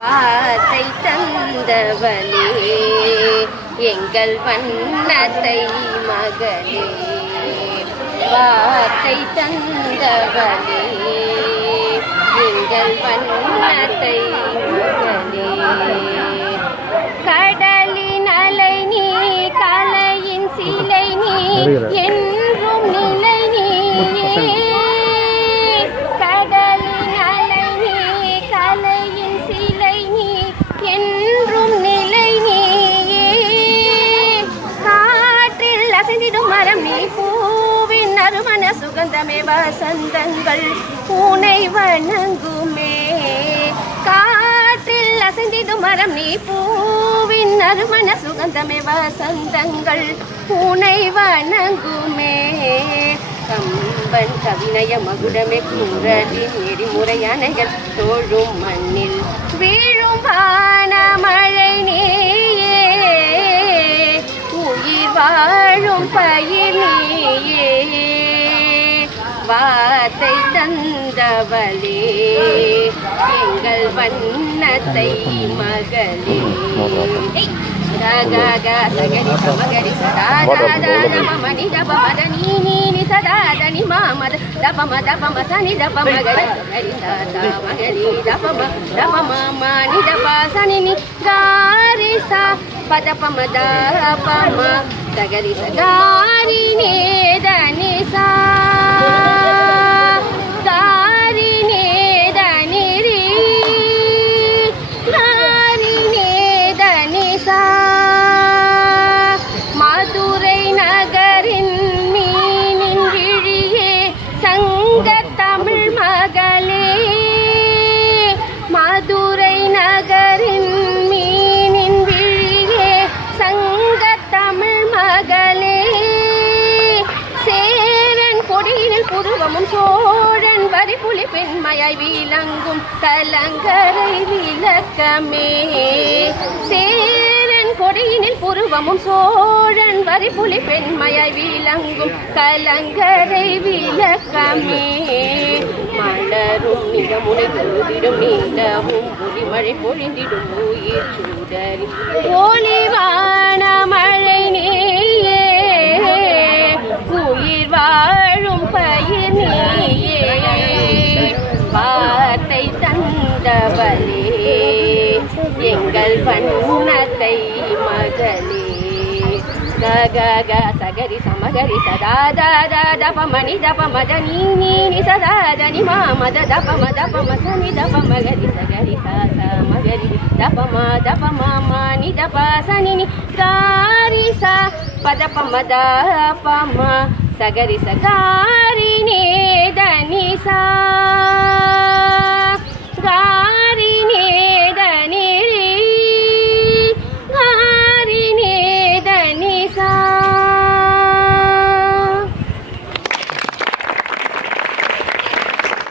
வாத்தை தந்தவளே எங்கள் வண்ணத்தை மகளே, வாத்தை தந்தவளே எங்கள் வண்ணத்தை மகளே. கடலின் அலை நீ, கலையின் சிலை நீ, என்றும் நிலை நீ. கடலின் அலை நீ, கலையின் சிலை நீ, என்றும் நிலை நீ. காற்றில் அசைந்திடும் மரம் நீ, பூவின் நறுமண சுகந்தமே, வசந்தங்கள் பூனை வணங்குமே. காற்றில் அசைந்திடும் மரம் நீ, பூவின் நறுமண சுகந்தமே, வசந்தங்கள் பூனை வணங்குமே. கம்பன் கவினய மகுடமே, கூறலின் நெறிமுறையானைகள் தோழும் மண்ணில் வீழும் வானமழை நீயே, உயிர் வாழும் பயிர் நீயே. வாத்தை தந்தவளே எங்கள் வண்ணத்தை மகளே. சகரி சமகரி சதாமணி தப மத நீ சதாதனி மாமத தபம தபம சனி தப மகரி சகரி சதா மகரி தபம தபம மணி தப சனி நி காரி சா பதபம தபம சகரி சகாரி நே தனி சா காரி நே தனி ரி காரி நே தனி சா. மதுரை நகரின் மீனின் விழியே சங்க தமிழ் மகளே, மதுரை நகரின் மீனின் விழியே சங்க தமிழ் மகளே. சேரன் கொடியினில் புருவமும் சோழன் வரிப்புலி பெண்மையாய் விளங்கும் கலங்கரை விளக்கமே. சேரன் கொடியினில் புருவமும் சோழன் வரிப்புலி பெண்மையாய் விளங்கும் கலங்கரை விளக்கமே. மலரும் நிலமுனை பொழுதிடும் நீலவும் புலிமழை பொழிந்திடும் உயிர் சூடரி ஒளிவான மழை நீயே, உயிர் வாழும் பயிர் நீயே. வாத்தை தந்தவளே எங்கள் வண்ணத்தை மகளே. க சகரி சமகரி சதாத தபமணி தப மத நீ சதாதனி மாமத தபம தபம சனி தப மகரி சகரி சாச மகரி தபம தபம மணி தப சனி நி காரி சா பதபம தபம சகரி சகாரி நே தனி சா.